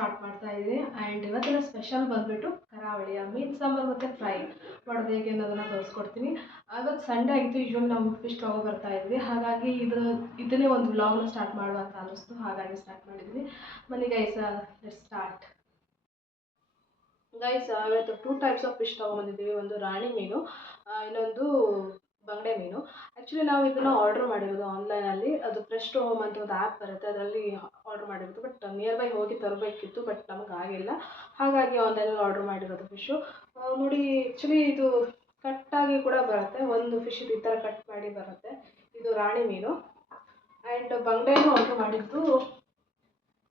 Start ಮಾಡ್ತಾ ಇದ್ದೀನಿ. And ಇವತ್ತಿನ ಸ್ಪೆಷಲ್ ಬಂದುಬಿಟ್ಟು ಕರಾವಳಿಯ ಮೀನು ಸಾಂಬಾರು ಮತ್ತು ಫ್ರೈ ಮಾಡೋದು ಹೇಗೆ ಅನ್ನೋದನ್ನು ತೋರಿಸ್ಕೊಡ್ತೀನಿ. ಇವತ್ತು ಸಂಡೇ ಆಗಿತ್ತು ಯೂಶ್ವಲಿ ನಾವು ಫಿಶ್ ತಗೋ ಬರ್ತಾ ಇದ್ವಿ. ಹಾಗಾಗಿ ಇದು ಇದನ್ನೇ ಒಂದು ವ್ಲಾಗ್ನ ಸ್ಟಾರ್ಟ್ ಮಾಡುವ ಅಂತ ಅನ್ನಿಸ್ತು. ಹಾಗಾಗಿ ಸ್ಟಾರ್ಟ್ ಮಾಡಿದ್ವಿ ಮನೆಗೆ ಗೈಸ್ ಸ್ಟಾರ್ಟ್ ಗೈಸ್ ಇವತ್ತು ಟೂ ಟೈಪ್ಸ್ ಆಫ್ ಫಿಶ್ ತೊಗೊಂಬಂದಿದ್ದೀವಿ ಒಂದು ರಾಣಿ ಮೀನು ಇನ್ನೊಂದು ಬಂಗಡೆ ಮೀನು. ಆ್ಯಕ್ಚುಲಿ ನಾವು ಇದನ್ನು ಆರ್ಡರ್ ಮಾಡಿರೋದು ಆನ್ಲೈನಲ್ಲಿ ಅದು ಫ್ರೆಶ್ ಟು ಹೋಮ್ ಅಂತ ಒಂದು ಆ್ಯಪ್ ಬರುತ್ತೆ. ಅದರಲ್ಲಿ ಆರ್ಡರ್ ಮಾಡಿರೋದು ಬಟ್ ನಿಯರ್ ಬೈ ಹೋಗಿ ತರಬೇಕಿತ್ತು ಬಟ್ ನಮಗೆ ಆಗಿಲ್ಲ. ಹಾಗಾಗಿ ಆನ್ಲೈನಲ್ಲಿ ಆರ್ಡರ್ ಮಾಡಿರೋದು ಫಿಶು ನೋಡಿ ಆ್ಯಕ್ಚುಲಿ ಇದು ಕಟ್ಟಾಗಿ ಕೂಡ ಬರುತ್ತೆ. ಒಂದು ಫಿಶ್ ಈ ಥರ ಕಟ್ ಮಾಡಿ ಬರುತ್ತೆ. ಇದು ರಾಣಿ ಮೀನು. ಆ್ಯಂಡ್ ಬಂಗಡೆನೂ ಆರ್ಡರ್ ಮಾಡಿದ್ದು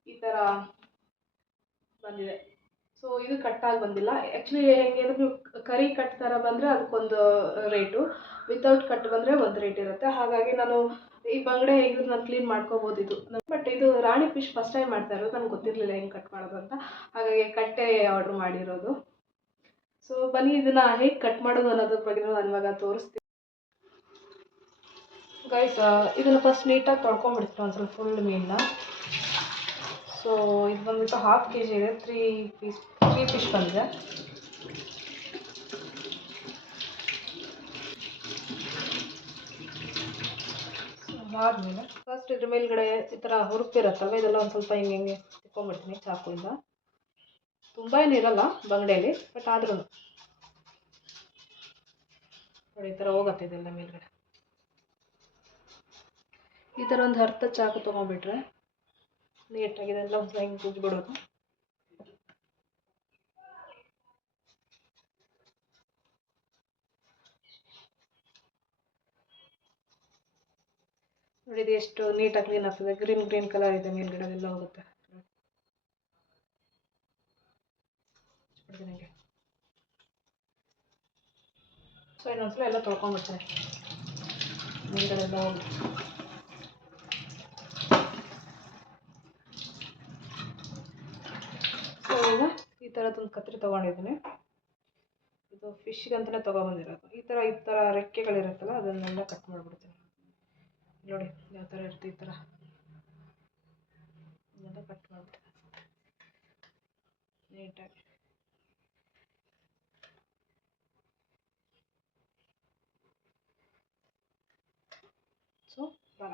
ಈ ಥರ ಬಂದಿದೆ. ಸೊ ಇದು ಕಟ್ಟಾಗಿ ಬಂದಿಲ್ಲ. ಆ್ಯಕ್ಚುಲಿ ಹೆಂಗೆ ಅಂದರೆ ನೀವು ಕರಿ ಕಟ್ ಥರ ಬಂದರೆ ಅದಕ್ಕೊಂದು ರೇಟು ವಿತೌಟ್ ಕಟ್ ಬಂದರೆ ಒಂದು ರೇಟ್ ಇರುತ್ತೆ. ಹಾಗಾಗಿ ನಾನು ಈ ಬಂಗಡೆ ಹೇಗಿದ್ರು ನಾನು ಕ್ಲೀನ್ ಮಾಡ್ಕೋಬೋದು ಇದು ರಾಣಿ ಫಿಶ್ ಫಸ್ಟ್ ಟೈಮ್ ಮಾಡ್ತಾ ಇರೋದು, ನನಗೆ ಗೊತ್ತಿರಲಿಲ್ಲ ಹೆಂಗೆ ಕಟ್ ಮಾಡೋದು ಅಂತ. ಹಾಗಾಗಿ ಕಟ್ಟೆ ಆರ್ಡ್ರ್ ಮಾಡಿರೋದು. ಸೊ ಬನ್ನಿ ಇದನ್ನು ಹೇಗೆ ಕಟ್ ಮಾಡೋದು ಅನ್ನೋದ್ರ ಬಗ್ಗೆ ನಾನು ಇವಾಗ ತೋರಿಸ್ತೀನಿ. ಗೈಸ್ ಇದನ್ನು ಫಸ್ಟ್ ನೀಟಾಗಿ ತೊಳ್ಕೊಂಬಿಡ್ತೀನಿ ಒಂದು ಸ್ವಲ್ಪ ಫುಲ್ ಮೀನನ್ನ ಸೊ ಇದು ಬಂದ್ಬಿಟ್ಟು ಹಾಫ್ ಕೆ ಜಿ ಇದೆ ತ್ರೀ ಪೀಸ್ ತ್ರೀ ಫಿಶ್ ಬಂದಿದೆ. ಅದಾದಮೇಲೆ ಫಸ್ಟ್ ಇದ್ರ ಮೇಲ್ಗಡೆ ಈ ಥರ ಹುರುಪಿರುತ್ತಲ್ವ ಇದೆಲ್ಲ ಒಂದು ಸ್ವಲ್ಪ ಹಿಂಗೆ ಹಿಂಗೆ ತಿಕ್ಕೊಂಡ್ಬಿಡ್ತೀನಿ ಚಾಕುಯಿಂದ ತುಂಬ ಏನಿರಲ್ಲ ಬಂಗಡೆಯಲ್ಲಿ ಬಟ್ ಆದ್ರೂ ನೋಡಿ, ಈ ಥರ ಹೋಗತ್ತೆ ಇದೆಲ್ಲ ಮೇಲ್ಗಡೆ. ಈ ಥರ ಒಂದು ಅರ್ಧ ಚಾಕು ತೊಗೊಂಡ್ಬಿಟ್ರೆ ನೀಟಾಗಿ ಇದೆಲ್ಲ ಒಂದು ಹಿಂಗೆ ಉಜ್ಬಿಡೋದು ಇದು ಎಷ್ಟು ನೀಟಾಗಿ ಕ್ಲೀನ್ ಆಗ್ತದೆ. ಗ್ರೀನ್ ಗ್ರೀನ್ ಕಲರ್ ಇದೆ ಮೇಲ್ಗಡೆ ಎಲ್ಲ ಹೋಗುತ್ತೆ. ಸೊ ಇನ್ನೊಂದ್ಸಲ ಎಲ್ಲ ತೊಳ್ಕೊಂಡ್ಬಿಡ್ತಾರೆ ಮೇಲ್ಗಡೆಲ್ಲ ಹೋಗಿ. ಸೊ ಈಗ ಈ ಥರದೊಂದು ಕತ್ರಿ ತೊಗೊಂಡಿದ್ದೀನಿ. ಇದು ಫಿಶ್ಗಂತಲೇ ತೊಗೊಬಂದಿರೋದು ಈ ಥರ ಈ ಥರ ರೆಕ್ಕೆಗಳಿರುತ್ತಲ್ಲ, ಅದನ್ನೆಲ್ಲ ಕಟ್ ಮಾಡಿಬಿಡ್ತೀನಿ. ನೋಡಿ, ಯಾವ ಥರ ಇರುತ್ತೆ ಈ ಥರ ಇದೆಲ್ಲ ಕಟ್ ಮಾಡಿಬಿಟ್ಟು ನೀಟಾಗಿ ಸೊ ಬರ.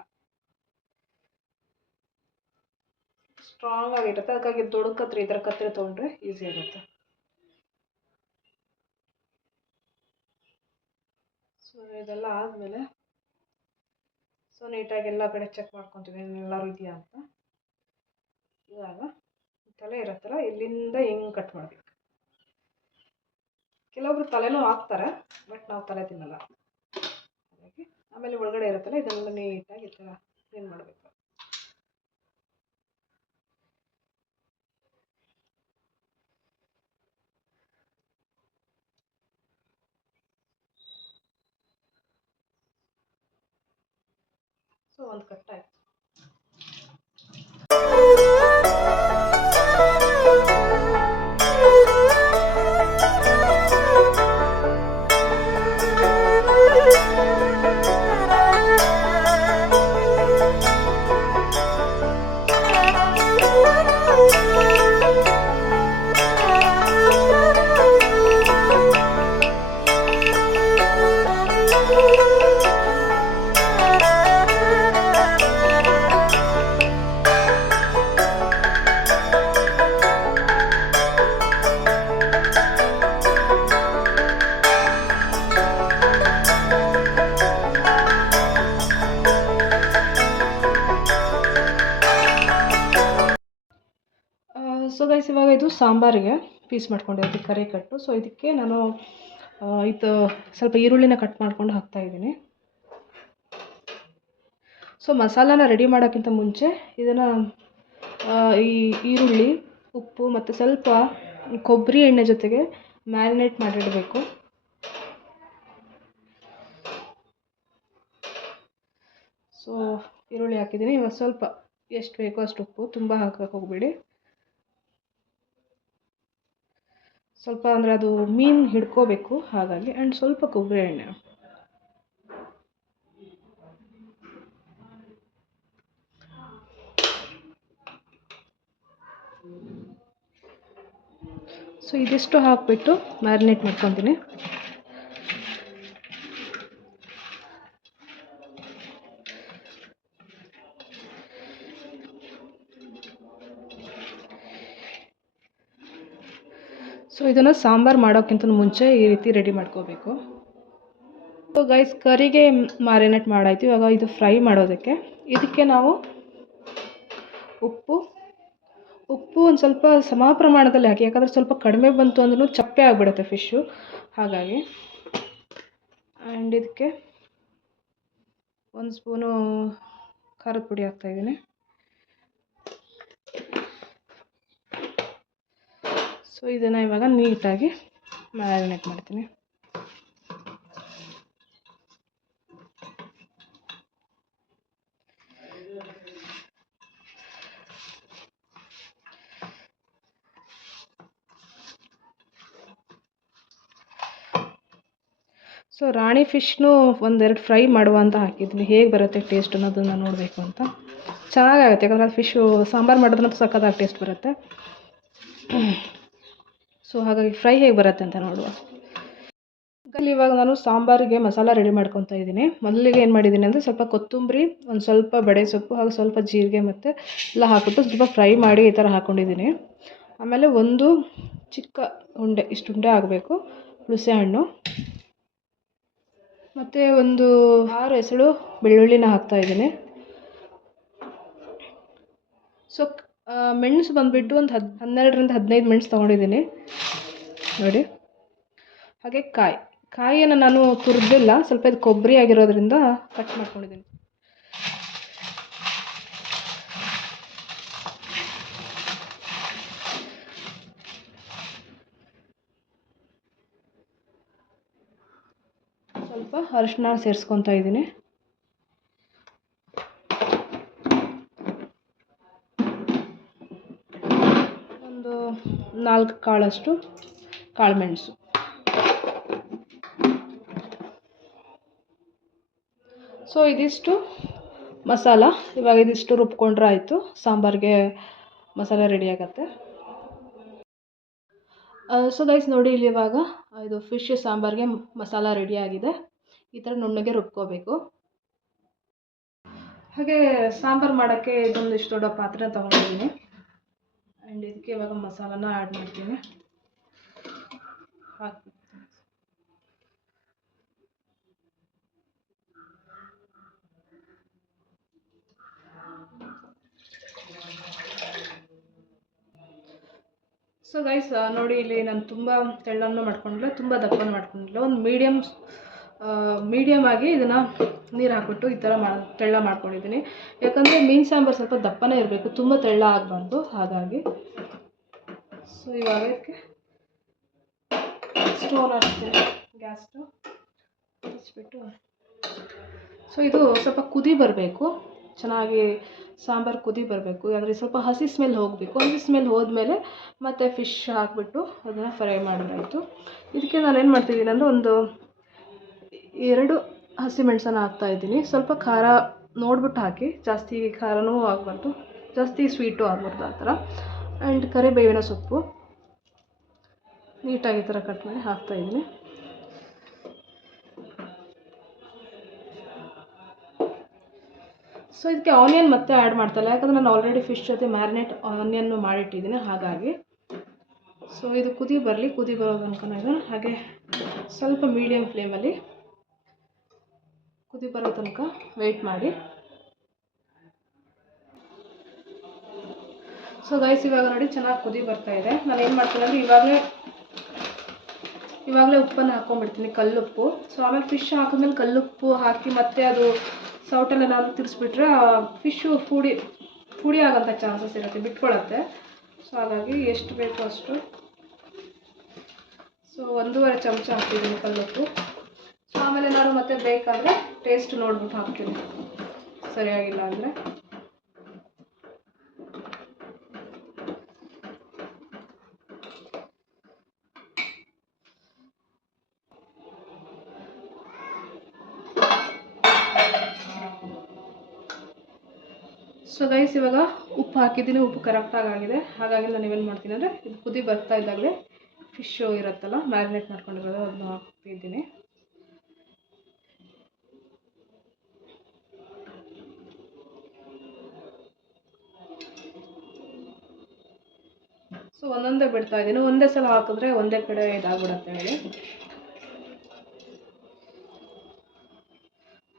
ಸ್ಟ್ರಾಂಗ್ ಆಗಿರುತ್ತೆ. ಅದಕ್ಕಾಗಿ ದೊಡ್ಡ ಕತ್ರಿ, ಈ ಥರ ಕತ್ರಿ ತೊಗೊಂಡ್ರೆ ಈಸಿ ಆಗುತ್ತೆ. ಸೊ ಇದೆಲ್ಲ ಆದಮೇಲೆ ಸೊ ನೀಟಾಗಿ ಎಲ್ಲ ಕಡೆ ಚೆಕ್ ಮಾಡ್ಕೊತೀವಿ ಎಲ್ಲರೂ ಇದೆಯಾ ಅಂತ. ಇವಾಗ ತಲೆ ಇರುತ್ತಲ್ಲ, ಇಲ್ಲಿಂದ ಹಿಂಗೆ ಕಟ್ ಮಾಡಬೇಕು. ಕೆಲವೊಬ್ರು ತಲೆನೂ ಹಾಕ್ತಾರೆ ಬಟ್ ನಾವು ತಲೆ ತಿನ್ನಲ್ಲ. ಹಾಗಾಗಿ ಆಮೇಲೆ ಒಳಗಡೆ ಇರುತ್ತಲ್ಲ, ಇದನ್ನೆಲ್ಲ ನೀಟಾಗಿ ಈ ಥರ ಕ್ಲೀನ್ ಮಾಡಬೇಕು. ಸೊ ಗೈಸ್ ಇವಾಗ ಇದು ಸಾಂಬಾರಿಗೆ ಪೀಸ್ ಮಾಡ್ಕೊಂಡಿರೋದು ಕರಿ ಕಟ್ಟು. ಸೊ ಇದಕ್ಕೆ ನಾನು ಇದು ಸ್ವಲ್ಪ ಈರುಳ್ಳಿನ ಕಟ್ ಮಾಡ್ಕೊಂಡು ಹಾಕ್ತಾ ಇದ್ದೀನಿ. ಸೊ ಮಸಾಲಾನ ರೆಡಿ ಮಾಡೋಕ್ಕಿಂತ ಮುಂಚೆ ಇದನ್ನು ಈ ಈರುಳ್ಳಿ, ಉಪ್ಪು ಮತ್ತು ಸ್ವಲ್ಪ ಕೊಬ್ಬರಿ ಎಣ್ಣೆ ಜೊತೆಗೆ ಮ್ಯಾರಿನೇಟ್ ಮಾಡಿಡಬೇಕು. ಸೊ ಈರುಳ್ಳಿ ಹಾಕಿದ್ದೀನಿ. ಇವಾಗ ಸ್ವಲ್ಪ ಎಷ್ಟು ಬೇಕೋ ಅಷ್ಟು ಉಪ್ಪು, ತುಂಬ ಹಾಕೋಕೆ ಹೋಗಬೇಡಿ. ಸ್ವಲ್ಪ ಅಂದರೆ ಅದು ಮೀನು ಹಿಡ್ಕೋಬೇಕು ಹಾಗಾಗಿ ಆ್ಯಂಡ್ ಸ್ವಲ್ಪ ಕೊಬ್ಬರಿ ಎಣ್ಣೆ. ಸೊ ಇದಿಷ್ಟು ಹಾಕಿಬಿಟ್ಟು ಮ್ಯಾರಿನೇಟ್ ಮಾಡ್ಕೊತೀನಿ. ಸೊ ಇದನ್ನು ಸಾಂಬಾರು ಮಾಡೋಕ್ಕಿಂತ ಮುಂಚೆ ಈ ರೀತಿ ರೆಡಿ ಮಾಡ್ಕೋಬೇಕು. ಸೊ ಗೈಸ್ ಕರಿಗೆ ಮ್ಯಾರಿನೇಟ್ ಮಾಡಾಯಿತು ಇವಾಗ ಇದು ಫ್ರೈ ಮಾಡೋದಕ್ಕೆ. ಇದಕ್ಕೆ ನಾವು ಉಪ್ಪು ಉಪ್ಪು ಒಂದು ಸ್ವಲ್ಪ ಸಮ ಪ್ರಮಾಣದಲ್ಲಿ ಹಾಕಿ, ಯಾಕಂದರೆ ಸ್ವಲ್ಪ ಕಡಿಮೆ ಬಂತು ಅಂದ್ರೂ ಚಪ್ಪೆ ಆಗಿಬಿಡುತ್ತೆ ಫಿಶ್ಶು ಹಾಗಾಗಿ ಆ್ಯಂಡ್ ಇದಕ್ಕೆ ಒಂದು ಸ್ಪೂನು ಖಾರದ ಪುಡಿ ಹಾಕ್ತಾಯಿದ್ದೀನಿ ಸೊ, ಇದನ್ನು ಇವಾಗ ನೀಟಾಗಿ ಮ್ಯಾರಿನೇಟ್ ಮಾಡ್ತೀನಿ. ಸೊ, ರಾಣಿ ಫಿಶ್ನು ಒಂದೆರಡು ಫ್ರೈ ಮಾಡುವ ಅಂತ ಹಾಕಿದ್ವಿ ಹೇಗೆ ಬರುತ್ತೆ ಟೇಸ್ಟ್ ಅನ್ನೋದನ್ನು ನೋಡಬೇಕು ಅಂತ. ಚೆನ್ನಾಗಾಗುತ್ತೆ. ಯಾಕಂದರೆ ಅದು ಫಿಶು ಸಾಂಬಾರು ಮಾಡೋದ್ರಂತೂ ಸಖತ್ತಾಗಿ ಟೇಸ್ಟ್ ಬರುತ್ತೆ. ಸೊ ಹಾಗಾಗಿ ಫ್ರೈ ಹೇಗೆ ಬರುತ್ತೆ ಅಂತ ನೋಡುವ. ಅಲ್ಲಿ ಇವಾಗ ನಾನು ಸಾಂಬಾರಿಗೆ ಮಸಾಲ ರೆಡಿ ಮಾಡ್ಕೊತಾ ಇದ್ದೀನಿ. ಮೊದಲಿಗೆ ಏನು ಮಾಡಿದ್ದೀನಿ ಅಂದರೆ ಸ್ವಲ್ಪ ಕೊತ್ತಂಬರಿ, ಒಂದು ಸ್ವಲ್ಪ ಬಡೆ ಸೊಪ್ಪು ಹಾಗೂ ಸ್ವಲ್ಪ ಜೀರಿಗೆ ಮತ್ತು ಎಲ್ಲ ಹಾಕ್ಬಿಟ್ಟು ಸ್ವಲ್ಪ ಫ್ರೈ ಮಾಡಿ ಈ ಥರ ಹಾಕ್ಕೊಂಡಿದ್ದೀನಿ ಆಮೇಲೆ ಒಂದು ಚಿಕ್ಕ ಉಂಡೆ, ಇಷ್ಟು ಉಂಡೆ ಆಗಬೇಕು ಹುಣಸೆ ಹಣ್ಣು. ಮತ್ತು ಒಂದು ಆರು ಹೆಸಳು ಬೆಳ್ಳುಳ್ಳಿನ ಹಾಕ್ತಾ ಇದ್ದೀನಿ. ಸೊ ಮೆಣಸು ಬಂದುಬಿಟ್ಟು ಒಂದು ಹದ್, ಹನ್ನೆರಡರಿಂದ ಹದಿನೈದು ಮೆಣಸು ತೊಗೊಂಡಿದ್ದೀನಿ. ನೋಡಿ. ಹಾಗೆ ಕಾಯಿ. ಕಾಯಿಯನ್ನು ನಾನು ತುರಿದಿಲ್ಲ, ಸ್ವಲ್ಪ ಇದು ಕೊಬ್ಬರಿ ಆಗಿರೋದ್ರಿಂದ ಕಟ್ ಮಾಡ್ಕೊಂಡಿದ್ದೀನಿ. ಸ್ವಲ್ಪ ಅರಿಶಿನ ಸೇರಿಸ್ಕೊತಾ ಇದ್ದೀನಿ. ನಾಲ್ಕು ಕಾಳಷ್ಟು ಕಾಳುಮೆಣಸು. ಸೊ ಇದಿಷ್ಟು ಮಸಾಲ. ಇವಾಗ ಇದಿಷ್ಟು ರುಬ್ಕೊಂಡ್ರೆ ಆಯಿತು. ಸಾಂಬಾರಿಗೆ ಮಸಾಲ ರೆಡಿ ಆಗುತ್ತೆ. ಸೊ ಗೈಸ್ ನೋಡಿ ಇಲ್ಲಿ ಇವಾಗ ಇದು ಫಿಶ್ ಸಾಂಬಾರಿಗೆ ಮಸಾಲ ರೆಡಿ ಆಗಿದೆ. ಈ ಥರ ನುಣ್ಣಗೆ ರುಬ್ಕೋಬೇಕು. ಹಾಗೆ ಸಾಂಬಾರು ಮಾಡೋಕ್ಕೆ ಇದೊಂದು ಇಷ್ಟು ದೊಡ್ಡ ಪಾತ್ರೆ ತೊಗೊಂಡಿದ್ದೀನಿ. ಆ್ಯಂಡ್ ಇದಕ್ಕೆ ಇವಾಗ ಮಸಾಲಾನ ಆ್ಯಡ್ ಮಾಡ್ತೀನಿ. ಹಾಕಿ ಸೊ ಗೈಸ್ ನೋಡಿ ಇಲ್ಲಿ ನಾನು ತುಂಬ ತೆಳ್ಳನ್ನು ಮಾಡ್ಕೊಂಡಿಲ್ಲ ತುಂಬ ದಪ್ಪನ ಮಾಡ್ಕೊಂಡಿಲ್ಲ ಒಂದು ಮೀಡಿಯಮ್ ಮೀಡಿಯಮ್ ಆಗಿ ಇದನ್ನು ನೀರು ಹಾಕ್ಬಿಟ್ಟು ಈ ಥರ ಮಾಡಿ ತೆಳ್ಳ ಮಾಡ್ಕೊಂಡಿದ್ದೀನಿ. ಯಾಕಂದರೆ ಮೀನು ಸಾಂಬಾರು ಸ್ವಲ್ಪ ದಪ್ಪನೇ ಇರಬೇಕು, ತುಂಬ ತೆಳ್ಳ ಆಗಬಾರ್ದು, ಹಾಗಾಗಿ. ಸೊ ಇವಾಗ ಸ್ಟೋವ್ ಹಚ್ತೀನಿ ಗ್ಯಾಸ್ ಹಚ್ಬಿಟ್ಟು ಸೊ ಇದು ಸ್ವಲ್ಪ ಕುದಿ ಬರಬೇಕು, ಚೆನ್ನಾಗಿ ಸಾಂಬಾರು ಕುದಿ ಬರಬೇಕು ಅಂದರೆ ಸ್ವಲ್ಪ ಹಸಿ ಸ್ಮೆಲ್ ಹೋಗಬೇಕು. ಹಸಿ ಸ್ಮೆಲ್ ಹೋದ್ಮೇಲೆ ಮತ್ತೆ ಫಿಶ್ ಹಾಕಿಬಿಟ್ಟು ಅದನ್ನು ಫ್ರೈ ಮಾಡಿದ್ರಾಯ್ತು ಇದಕ್ಕೆ ನಾನು ಏನು ಮಾಡ್ತಿದ್ದೀನಿ ಅಂದರೆ ಒಂದು ಎರಡು ಹಸಿಮೆಣ್ಸನ್ನು ಹಾಕ್ತಾ ಇದ್ದೀನಿ. ಸ್ವಲ್ಪ ಖಾರ ನೋಡ್ಬಿಟ್ಟು ಹಾಕಿ, ಜಾಸ್ತಿ ಖಾರನೂ ಆಗಬಾರ್ದು. ಜಾಸ್ತಿ ಸ್ವೀಟು ಆಗಬಾರ್ದು ಆ ಥರ. ಆ್ಯಂಡ್ ಕರಿಬೇವಿನ ಸೊಪ್ಪು. ನೀಟಾಗಿ ಈ ಥರ ಕಟ್ ಮಾಡಿ ಹಾಕ್ತಾಯಿದ್ದೀನಿ ಸೊ ಇದಕ್ಕೆ ಆನಿಯನ್ ಮತ್ತೆ ಆ್ಯಡ್ ಮಾಡ್ತಾಯಿಲ್ಲ ಯಾಕಂದರೆ ನಾನು ಆಲ್ರೆಡಿ ಫಿಶ್ ಜೊತೆ ಮ್ಯಾರಿನೇಟ್ ಆನಿಯನ್ನು ಮಾಡಿಟ್ಟಿದ್ದೀನಿ. ಹಾಗಾಗಿ. ಸೊ ಇದು ಕುದಿ ಬರಲಿ. ಕುದಿ ಬರೋದು ತನಕ ಹಾಗೆ ಸ್ವಲ್ಪ ಮೀಡಿಯಮ್ ಫ್ಲೇಮಲ್ಲಿ ಕುದಿ ಬರೋ ತನಕ ವೆಯ್ಟ್ ಮಾಡಿ. ಸೊ ಗೈಸ್ ಇವಾಗ ನೋಡಿ ಚೆನ್ನಾಗಿ ಕುದಿ ಬರ್ತಾ ಇದೆ. ನಾನು ಏನು ಮಾಡ್ತೀನಿ ಅಂದರೆ ಇವಾಗಲೇ ಇವಾಗಲೇ ಉಪ್ಪನ್ನು ಹಾಕ್ಕೊಂಡ್ಬಿಡ್ತೀನಿ ಕಲ್ಲುಪ್ಪು. ಸೊ ಆಮೇಲೆ ಫಿಶ್ ಹಾಕಿದ್ಮೇಲೆ ಕಲ್ಲುಪ್ಪು ಹಾಕಿ ಮತ್ತೆ ಅದು ಸೌಟಲ್ಲೆನಾದ್ರು ತಿರ್ಸ್ಬಿಟ್ರೆ ಫಿಶ್ಶು ಪುಡಿ ಪುಡಿ ಆಗೋಂಥ ಚಾನ್ಸಸ್ ಇರುತ್ತೆ ಬಿಟ್ಕೊಳ್ಳುತ್ತೆ ಸೊ ಹಾಗಾಗಿ ಎಷ್ಟು ಬೇಕೋ ಅಷ್ಟು. ಸೊ ಒಂದೂವರೆ ಚಮಚ ಹಾಕ್ತಿದ್ದೀನಿ ಕಲ್ಲುಪ್ಪು. ಸೊ ಆಮೇಲೆ ನಾನು ಮತ್ತೆ ಬೇಕಾದರೆ ಟೇಸ್ಟ್ ನೋಡ್ಬಿಟ್ಟು ಹಾಕ್ತೀನಿ. ಸರಿಯಾಗಿಲ್ಲ ಅಂದರೆ. ಸೊ ಗೈಸ್ ಇವಾಗ ಉಪ್ಪು ಹಾಕಿದ್ದೀನಿ. ಉಪ್ಪು ಕರೆಕ್ಟಾಗಿ ಆಗಿದೆ. ಹಾಗಾಗಿ ನಾನು ಏನು ಮಾಡ್ತೀನಿ ಅಂದರೆ ಇದು ಕುದಿ ಬರ್ತಾ ಇದ್ದಾಗಲೇ ಫಿಶ್ಶು ಇರುತ್ತಲ್ಲ ಮ್ಯಾರಿನೇಟ್ ಮಾಡ್ಕೊಂಡಿರೋದು, ಅದನ್ನ ಹಾಕ್ತಿದ್ದೀನಿ. ಸೊ ಒಂದೊಂದೇ ಬಿಡ್ತಾ ಇದ್ದೀನಿ. ಒಂದೇ ಸಲ ಹಾಕಿದ್ರೆ ಒಂದೇ ಕಡೆ ಇದಾಗ್ಬಿಡತ್ತೆ ಹೇಳಿ.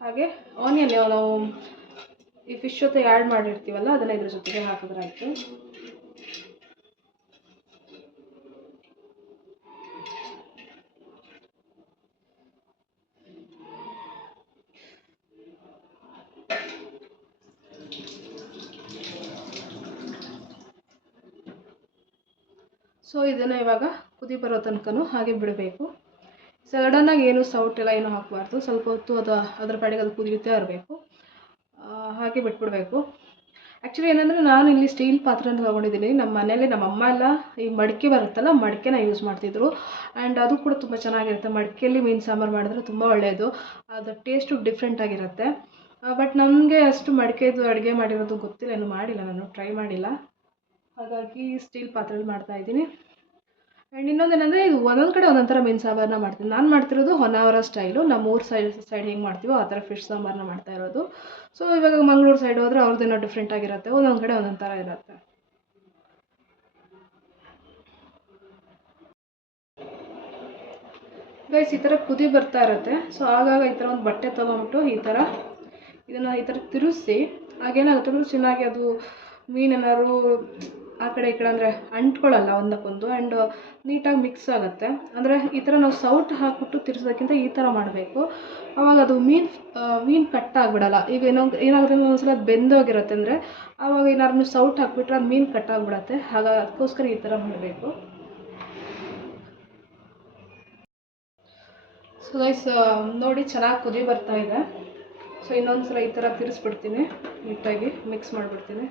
ಹಾಗೆ ಆನಿಯನ್ ನಾವು ಈ ಫಿಶ್ ಜೊತೆ ಆ್ಯಡ್ ಮಾಡಿರ್ತೀವಲ್ಲ, ಅದನ್ನ ಇದ್ರ ಜೊತೆಗೆ ಹಾಕಿದ್ರೆ ಆಯಿತು ಸೊ ಇದನ್ನು ಇವಾಗ ಕುದಿ ಬರೋ ತನಕನೂ ಹಾಗೆ ಬಿಡಬೇಕು. ಸಡನ್ನಾಗಿ ಏನು ಸೌಟ್ ಎಲ್ಲ ಏನು ಹಾಕಬಾರ್ದು. ಸ್ವಲ್ಪ ಹೊತ್ತು ಅದು ಅದ್ರ ಪಾಡಿಗೆ ಅದು ಕುದಿಯುತ್ತೆ ಇರಬೇಕು. ಹಾಗೆ ಬಿಟ್ಬಿಡಬೇಕು. ಆ್ಯಕ್ಚುಲಿ ಏನಂದರೆ ನಾನು ಇಲ್ಲಿ ಸ್ಟೀಲ್ ಪಾತ್ರೆನ ತೊಗೊಂಡಿದ್ದೀನಿ. ನಮ್ಮ ಮನೇಲಿ ನಮ್ಮ ಅಮ್ಮ ಎಲ್ಲ ಈ ಮಡಿಕೆ ಬರುತ್ತಲ್ಲ, ಮಡಿಕೆನ ಯೂಸ್ ಮಾಡ್ತಿದ್ರು. ಆ್ಯಂಡ್ ಅದು ಕೂಡ ತುಂಬ ಚೆನ್ನಾಗಿರುತ್ತೆ. ಮಡಿಕೆಯಲ್ಲಿ ಮೀನು ಸಾಂಬಾರು ಮಾಡಿದ್ರೆ ತುಂಬ ಒಳ್ಳೆಯದು ಅದು ಟೇಸ್ಟು ಡಿಫ್ರೆಂಟ್ ಆಗಿರುತ್ತೆ. ಬಟ್ ನನಗೆ ಅಷ್ಟು ಮಡಿಕೆದು ಅಡುಗೆ ಮಾಡಿರೋದು ಗೊತ್ತಿಲ್ಲ. ಏನು ಮಾಡಿಲ್ಲ ನಾನು. ಟ್ರೈ ಮಾಡಿಲ್ಲ. ಹಾಗಾಗಿ ಸ್ಟೀಲ್ ಪಾತ್ರೆಯಲ್ಲಿ ಮಾಡ್ತಾಯಿದ್ದೀನಿ ಆ್ಯಂಡ್ ಇನ್ನೊಂದೇನೆಂದರೆ ಇದು ಒಂದೊಂದು ಕಡೆ ಒಂದೊಂದು ಥರ ಮೀನು ಸಾಂಬಾರನ್ನ ಮಾಡ್ತೀನಿ ನಾನು ಮಾಡ್ತಿರೋದು ಹೊನ್ನಾವರ ಸ್ಟೈಲು. ನಮ್ಮ ಊರು ಸೈಡ್ ಸೈಡ್ ಹೆಂಗೆ ಮಾಡ್ತೀವೋ ಆ ಥರ ಫಿಶ್ ಸಾಂಬಾರನ್ನ ಮಾಡ್ತಾ ಇರೋದು. ಸೊ ಇವಾಗ ಮಂಗಳೂರು ಸೈಡ್ ಹೋದರೆ ಅವ್ರದ್ದೇನೋ ಡಿಫ್ರೆಂಟ್ ಆಗಿರುತ್ತೆ. ಒಂದೊಂದು ಕಡೆ ಒಂದೊಂದು ಥರ ಇರುತ್ತೆ. ಗೈಸ್ ಈ ಥರ ಕುದಿ ಬರ್ತಾ ಇರುತ್ತೆ. ಸೊ ಆಗಾಗ ಈ ಥರ ಒಂದು ಬಟ್ಟೆ ತೊಗೊಂಬಿಟ್ಟು ಈ ಥರ ಇದನ್ನು ಈ ಥರ ತಿರುಗಿಸಿ ಆಗೇನಾಗುತ್ತೆ ಅಂದ್ರೆ, ಚೆನ್ನಾಗಿ ಅದು ಮೀನೇನಾದ್ರು ಆ ಕಡೆ ಈ ಕಡೆ ಅಂದರೆ ಅಂಟ್ಕೊಳ್ಳಲ್ಲ ಒಂದಕ್ಕೊಂದು ಆ್ಯಂಡ್ ನೀಟಾಗಿ ಮಿಕ್ಸ್ ಆಗುತ್ತೆ. ಅಂದರೆ ಈ ಥರ ನಾವು ಸೌಟ್ ಹಾಕ್ಬಿಟ್ಟು ತಿರ್ಸೋದಕ್ಕಿಂತ ಈ ಥರ ಮಾಡಬೇಕು. ಆವಾಗ ಅದು ಮೀನು ಮೀನು ಕಟ್ ಆಗಿಬಿಡಲ್ಲ. ಈಗ ಏನೋ ಏನಾಗುತ್ತೆ ಒಂದ್ಸಲ ಬೆಂದೋಗಿರುತ್ತೆ ಅಂದರೆ ಆವಾಗ ಏನಾದ್ರು ಸೌಟ್ ಹಾಕ್ಬಿಟ್ರೆ ಅದು ಮೀನು ಕಟ್ ಆಗಿಬಿಡತ್ತೆ. ಹಾಗಾಗಿ ಅದಕ್ಕೋಸ್ಕರ ಈ ಥರ ಮಾಡಬೇಕು. ಸೊ ಗೈಸ್ ನೋಡಿ ಚೆನ್ನಾಗಿ ಕುದಿ ಬರ್ತಾ ಇದೆ. ಸೊ ಇನ್ನೊಂದು ಸಲ ಈ ಥರ ತಿರ್ಸ್ಬಿಡ್ತೀನಿ. ನೀಟಾಗಿ ಮಿಕ್ಸ್ ಮಾಡಿಬಿಡ್ತೀನಿ.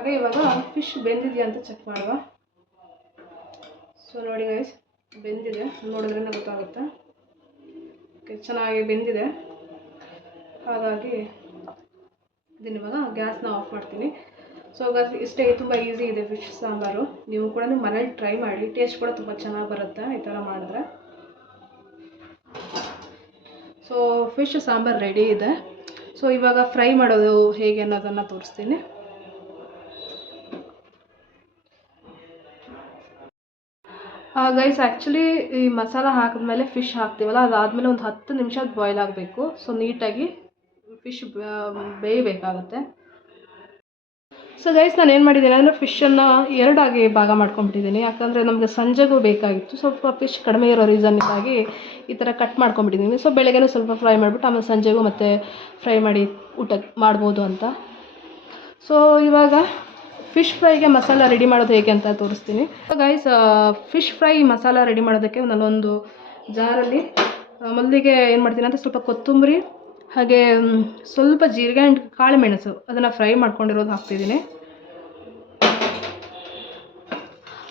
ಹಾಗೆ ಇವಾಗ ಫಿಶ್ ಬೆಂದಿದೆಯಾ ಅಂತ ಚೆಕ್ ಮಾಡುವ. ಸೊ ನೋಡಿ ಗೈಸ್ ಬೆಂದಿದೆ. ನೋಡಿದ್ರೇ ಗೊತ್ತಾಗುತ್ತೆ. ಓಕೆ ಚೆನ್ನಾಗಿ ಬೆಂದಿದೆ. ಹಾಗಾಗಿ ಇದನ್ನ ಇವಾಗ ಗ್ಯಾಸ್ನ ಆಫ್ ಮಾಡ್ತೀನಿ. ಸೊ ಗಸ್ ಇಷ್ಟೇ, ತುಂಬ ಈಸಿ ಇದೆ ಫಿಶ್ ಸಾಂಬಾರು. ನೀವು ಕೂಡ ಮನೇಲಿ ಟ್ರೈ ಮಾಡಿ. ಟೇಸ್ಟ್ ಕೂಡ ತುಂಬ ಚೆನ್ನಾಗಿ ಬರುತ್ತೆ ಈ ಥರ ಮಾಡಿದ್ರೆ. ಸೊ ಫಿಶ್ ಸಾಂಬಾರು ರೆಡಿ ಇದೆ. ಸೊ ಇವಾಗ ಫ್ರೈ ಮಾಡೋದು ಹೇಗೆ ಅನ್ನೋದನ್ನು ತೋರಿಸ್ತೀನಿ. ಗೈಸ್ ಆ್ಯಕ್ಚುಲಿ ಈ ಮಸಾಲ ಹಾಕಿದ್ಮೇಲೆ ಫಿಶ್ ಹಾಕ್ತೀವಲ್ಲ, ಅದಾದಮೇಲೆ ಒಂದು ಹತ್ತು ನಿಮಿಷ ಬಾಯ್ಲ್ ಆಗಬೇಕು. ಸೊ ನೀಟಾಗಿ ಫಿಶ್ ಬೇಯಬೇಕಾಗುತ್ತೆ. ಸೊ ಗೈಸ್ ನಾನು ಏನು ಮಾಡಿದ್ದೀನಿ ಅಂದರೆ ಫಿಶನ್ನು ಎರಡಾಗಿ ಭಾಗ ಮಾಡ್ಕೊಂಬಿಟ್ಟಿದ್ದೀನಿ ಯಾಕಂದರೆ ನಮಗೆ ಸಂಜೆಗೂ ಬೇಕಾಗಿತ್ತು. ಸ್ವಲ್ಪ ಫಿಶ್ ಕಡಿಮೆ ಇರೋ ರೀಸನ್ನಿಗಾಗಿ ಈ ಥರ ಕಟ್ ಮಾಡ್ಕೊಂಬಿಟ್ಟಿದ್ದೀನಿ ಸೊ ಬೆಳಗ್ಗೆನೂ ಸ್ವಲ್ಪ ಫ್ರೈ ಮಾಡಿಬಿಟ್ಟು, ಆಮೇಲೆ ಸಂಜೆಗೂ ಮತ್ತೆ ಫ್ರೈ ಮಾಡಿ ಊಟ ಮಾಡ್ಬೋದು ಅಂತ. ಸೊ ಇವಾಗ ಫಿಶ್ ಫ್ರೈಗೆ ಮಸಾಲ ರೆಡಿ ಮಾಡೋದು ಹೇಗೆ ಅಂತ ತೋರಿಸ್ತೀನಿ. Guys fish fry masala ready ಮಾಡೋದಕ್ಕೆ ನಾನೊಂದು ಜಾರಲ್ಲಿ ಮೊದಲಿಗೆ ಏನು ಮಾಡ್ತೀನಿ ಅಂದರೆ ಸ್ವಲ್ಪ ಕೊತ್ತಂಬರಿ, ಹಾಗೆ ಸ್ವಲ್ಪ ಜೀರಿಗೆ ಆ್ಯಂಡ್ ಕಾಳು ಮೆಣಸು ಅದನ್ನು ಫ್ರೈ ಮಾಡ್ಕೊಂಡಿರೋದು ಹಾಕ್ತಿದ್ದೀನಿ.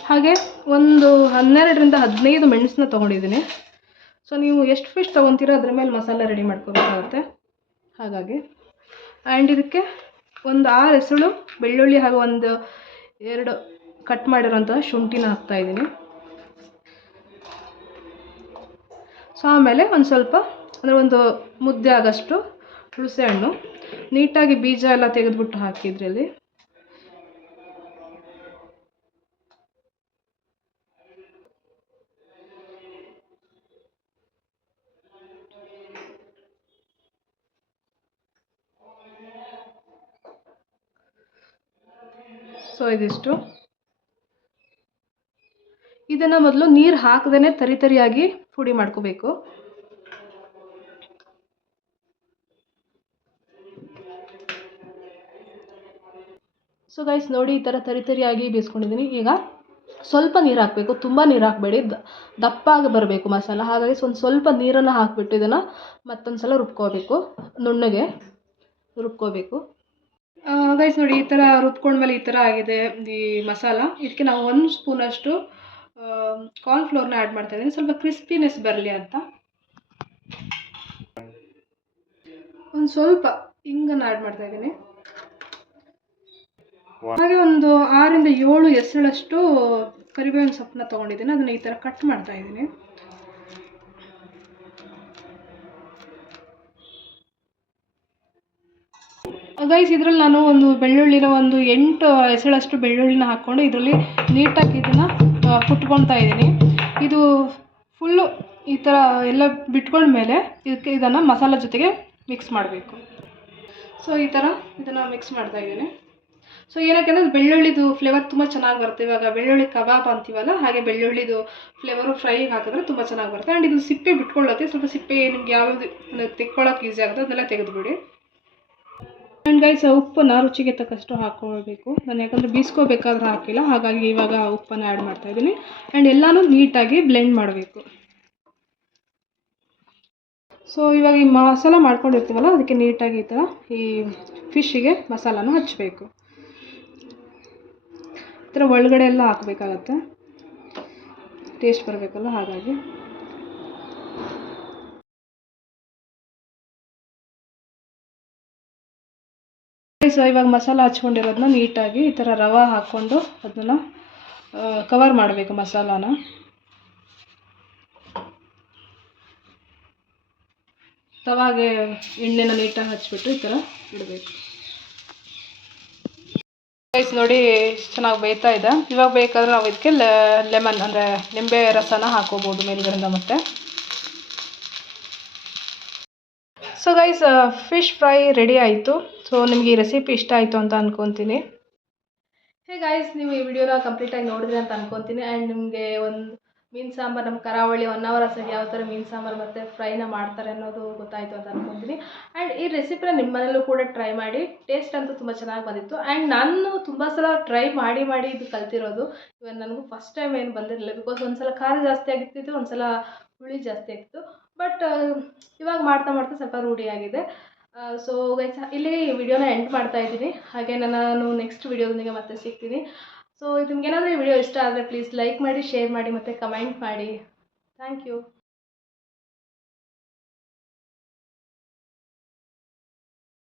ಹಾಗೆ ಒಂದು ಹನ್ನೆರಡರಿಂದ ಹದಿನೈದು ಮೆಣಸನ್ನ ತೊಗೊಂಡಿದ್ದೀನಿ. ಸೊ ನೀವು ಎಷ್ಟು ಫಿಶ್ ತೊಗೊತೀರೋ ಅದ್ರ ಮೇಲೆ ಮಸಾಲ ರೆಡಿ ಮಾಡ್ಕೋಬೇಕಾಗುತ್ತೆ. ಹಾಗಾಗಿ ಆ್ಯಂಡ್ ಇದಕ್ಕೆ ಒಂದು ಆರು ಹೆಸಳು ಬೆಳ್ಳುಳ್ಳಿ ಹಾಗೂ ಒಂದು ಎರಡು ಕಟ್ ಮಾಡಿರೋಂಥ ಶುಂಠಿನ ಹಾಕ್ತಾಯಿದ್ದೀನಿ ಸೊ ಆಮೇಲೆ ಒಂದು ಸ್ವಲ್ಪ, ಅಂದರೆ ಒಂದು ಮುದ್ದೆ ಆಗೋಷ್ಟು ಹುಣಸೆ ಹಣ್ಣು ನೀಟಾಗಿ ಬೀಜ ಎಲ್ಲ ತೆಗೆದುಬಿಟ್ಟು ಹಾಕಿದ್ರಲ್ಲಿ ಸೊ ಇದಿಷ್ಟು. ಇದನ್ನು ಮೊದಲು ನೀರು ಹಾಕದೇ ತರಿ ತರಿಯಾಗಿ ಪುಡಿ ಮಾಡ್ಕೋಬೇಕು. ಸೊ ಗೈಸ್ ನೋಡಿ ಈ ಥರ ತರಿ ತರಿಯಾಗಿ ಬೇಯಿಸ್ಕೊಂಡಿದ್ದೀನಿ ಈಗ ಸ್ವಲ್ಪ ನೀರು ಹಾಕಬೇಕು. ತುಂಬ ನೀರು ಹಾಕಬೇಡಿ. ದಪ್ಪಾಗಿ ಬರಬೇಕು ಮಸಾಲ. ಹಾಗಾಗಿ ಒಂದು ಸ್ವಲ್ಪ ನೀರನ್ನು ಹಾಕಿಬಿಟ್ಟು ಇದನ್ನು ಮತ್ತೊಂದು ಸಲ ರುಬ್ಕೋಬೇಕು. ನುಣ್ಣಗೆ ರುಬ್ಕೋಬೇಕು. ಗೈಸ್ ನೋಡಿ ಈ ಥರ ರುಬ್ಕೊಂಡ್ಮೇಲೆ ಈ ಥರ ಆಗಿದೆ ಈ ಮಸಾಲ. ಇದಕ್ಕೆ ನಾವು ಒಂದು ಸ್ಪೂನಷ್ಟು ಕಾರ್ನ್ಫ್ಲೋರ್ನ ಆ್ಯಡ್ ಮಾಡ್ತಾ ಇದ್ದೀನಿ. ಸ್ವಲ್ಪ ಕ್ರಿಸ್ಪಿನೆಸ್ ಬರಲಿ ಅಂತ. ಒಂದು ಸ್ವಲ್ಪ ಹಿಂಗನ್ನು ಆ್ಯಡ್ ಮಾಡ್ತಾ ಇದ್ದೀನಿ. ಹಾಗೆ ಒಂದು ಆರಿಂದ ಏಳು ಎಸಳಷ್ಟು ಕರಿಬೇವಿನ ಸೊಪ್ಪನ್ನ ತೊಗೊಂಡಿದ್ದೀನಿ. ಅದನ್ನು ಈ ಥರ ಕಟ್ ಮಾಡ್ತಾ ಇದ್ದೀನಿ. ಗೈಸ್ ಇದರಲ್ಲಿ ನಾನು ಒಂದು ಬೆಳ್ಳುಳ್ಳಿನ ಒಂದು ಎಂಟು ಎಸಳಷ್ಟು ಬೆಳ್ಳುಳ್ಳಿನ ಹಾಕ್ಕೊಂಡು ಇದರಲ್ಲಿ ನೀಟಾಗಿ ಇದನ್ನು ಕುಟ್ಕೊಳ್ತಾ ಇದ್ದೀನಿ. ಇದು ಫುಲ್ಲು ಈ ಥರ ಎಲ್ಲ ಬಿಟ್ಕೊಂಡ್ಮೇಲೆ ಇದಕ್ಕೆ ಇದನ್ನು ಮಸಾಲ ಜೊತೆಗೆ ಮಿಕ್ಸ್ ಮಾಡಬೇಕು. ಸೊ ಈ ಥರ ಇದನ್ನು ಮಿಕ್ಸ್ ಮಾಡ್ತಾ ಇದ್ದೀನಿ. ಸೊ ಏನಕ್ಕೆ ಅಂದರೆ ಬೆಳ್ಳುಳ್ಳಿದು ಫ್ಲೇವರ್ ತುಂಬ ಚೆನ್ನಾಗಿ ಬರುತ್ತೆ. ಇವಾಗ ಬೆಳ್ಳುಳ್ಳಿ ಕಬಾಬ್ ಅಂತೀವಲ್ಲ, ಹಾಗೆ ಬೆಳ್ಳುಳ್ಳಿದು ಫ್ಲೇವರು ಫ್ರೈಗೆ ಹಾಕಿದ್ರೆ ತುಂಬ ಚೆನ್ನಾಗಿ ಬರುತ್ತೆ. ಆ್ಯಂಡ್ ಇದು ಸಿಪ್ಪೆ ಬಿಟ್ಕೊಳ್ಳುತ್ತೆ ಸ್ವಲ್ಪ ಸಿಪ್ಪೆ ನಿಮ್ಗೆ ಯಾವುದು ತೆಕ್ಕೊಳ್ಳೋಕೆ ಈಸಿ ಆಗುತ್ತೆ ಅದನ್ನೆಲ್ಲ ತೆಗೆದುಬಿಡಿ. ಆ್ಯಂಡ್ ಗೈಸ್ ಉಪ್ಪನ್ನು ರುಚಿಗೆ ತಕ್ಕಷ್ಟು ಹಾಕ್ಕೊಳ್ಬೇಕು ನಾನು ಯಾಕಂದರೆ ಬೀಸ್ಕೋಬೇಕಾದ್ರೆ ಹಾಕಿಲ್ಲ. ಹಾಗಾಗಿ ಇವಾಗ ಉಪ್ಪನ್ನು ಆ್ಯಡ್ ಮಾಡ್ತಾ ಇದ್ದೀನಿ. ಆ್ಯಂಡ್ ಎಲ್ಲನೂ ನೀಟಾಗಿ ಬ್ಲೆಂಡ್ ಮಾಡಬೇಕು. ಸೊ ಇವಾಗ ಈ ಮಸಾಲ ಮಾಡ್ಕೊಂಡಿರ್ತೀವಲ್ಲ, ಅದಕ್ಕೆ ನೀಟಾಗಿ ಈ ಥರ ಈ ಫಿಶ್ಶಿಗೆ ಮಸಾಲನೂ ಹಚ್ಚಬೇಕು ಈ ಥರ ಒಳಗಡೆ ಎಲ್ಲ ಹಾಕಬೇಕಾಗತ್ತೆ. ಟೇಸ್ಟ್ ಬರಬೇಕಲ್ಲ, ಹಾಗಾಗಿ. ಸೊ ಇವಾಗ ಮಸಾಲ ಹಚ್ಕೊಂಡಿರೋದನ್ನ ನೀಟಾಗಿ ಈ ಥರ ರವೆ ಹಾಕ್ಕೊಂಡು ಅದನ್ನು ಕವರ್ ಮಾಡಬೇಕು ಮಸಾಲಾನ. ತವಾಗೆ ಎಣ್ಣೆನ ನೀಟಾಗಿ ಹಚ್ಬಿಟ್ಟು ಈ ಥರ ಇಡಬೇಕು. ಗೈಸ್ ನೋಡಿ, ಚೆನ್ನಾಗಿ ಬೇಯ್ತಾ ಇದೆ. ಇವಾಗ ಬೇಕಾದ್ರೆ ನಾವು ಇದಕ್ಕೆ ಲೆಮನ್ ಅಂದರೆ ನಿಂಬೆ ರಸನ ಹಾಕೋಬೋದು ಮೇಲ್ಗಡೆಯಿಂದ ಮತ್ತೆ. So guys fish fry ready ಆಯಿತು. ಸೊ ನಿಮಗೆ ಈ ರೆಸಿಪಿ ಇಷ್ಟ ಆಯಿತು ಅಂತ ಅಂದ್ಕೊತೀನಿ ಹೇ ಗೈಸ್ ನೀವು ಈ ವಿಡಿಯೋನ ಕಂಪ್ಲೀಟಾಗಿ ನೋಡಿದ್ರಿ ಅಂತ ಅಂದ್ಕೊತೀನಿ ಆ್ಯಂಡ್ ನಿಮಗೆ ಒಂದು ಮೀನು ಸಾಂಬಾರು ನಮ್ಮ ಕರಾವಳಿ ಒನ್ ಅವರ್ ಸೈಡ್ ಯಾವ ಥರ ಮೀನು ಸಾಂಬಾರು ಮತ್ತು ಫ್ರೈನ ಮಾಡ್ತಾರೆ ಅನ್ನೋದು ಗೊತ್ತಾಯಿತು ಅಂತ ಅಂದ್ಕೊತೀನಿ ಆ್ಯಂಡ್ ಈ ರೆಸಿಪಿನ ನಿಮ್ಮ ಮನೇಲೂ ಕೂಡ ಟ್ರೈ ಮಾಡಿ. ಟೇಸ್ಟ್ ಅಂತೂ ತುಂಬ ಚೆನ್ನಾಗಿ ಬಂದಿತ್ತು. ಆ್ಯಂಡ್ ನಾನು ತುಂಬ ಸಲ ಟ್ರೈ ಮಾಡಿ ಮಾಡಿ ಇದು ಕಲ್ತಿರೋದು. ಇವನ್ ನನಗೂ ಫಸ್ಟ್ ಟೈಮ್ ಏನು ಬಂದಿರಲಿಲ್ಲ. ಬಿಕಾಸ್ ಒಂದು ಸಲ ಖಾರ ಜಾಸ್ತಿ ಆಗಿರ್ತಿತ್ತು ಒಂದು ಸಲ ಹುಳಿ ಜಾಸ್ತಿ ಆಗಿತ್ತು. ಬಟ್ ಇವಾಗ ಮಾಡ್ತಾ ಮಾಡ್ತಾ ಸ್ವಲ್ಪ ರೂಢಿಯಾಗಿದೆ. ಸೊ ಗೈಸ್ ಇಲ್ಲಿ ವಿಡಿಯೋನ ಎಂಡ್ ಮಾಡ್ತಾ ಇದ್ದೀನಿ. ಹಾಗೆ ನಾನು ನೆಕ್ಸ್ಟ್ ವಿಡಿಯೋದೊಂದಿಗೆ ಮತ್ತೆ ಸಿಗ್ತೀನಿ. ಸೊ ನಿಮ್ಗೇನಾದರೂ ಈ ವಿಡಿಯೋ ಇಷ್ಟ ಆದರೆ ಪ್ಲೀಸ್ ಲೈಕ್ ಮಾಡಿ ಶೇರ್ ಮಾಡಿ ಮತ್ತು ಕಮೆಂಟ್ ಮಾಡಿ. Thank you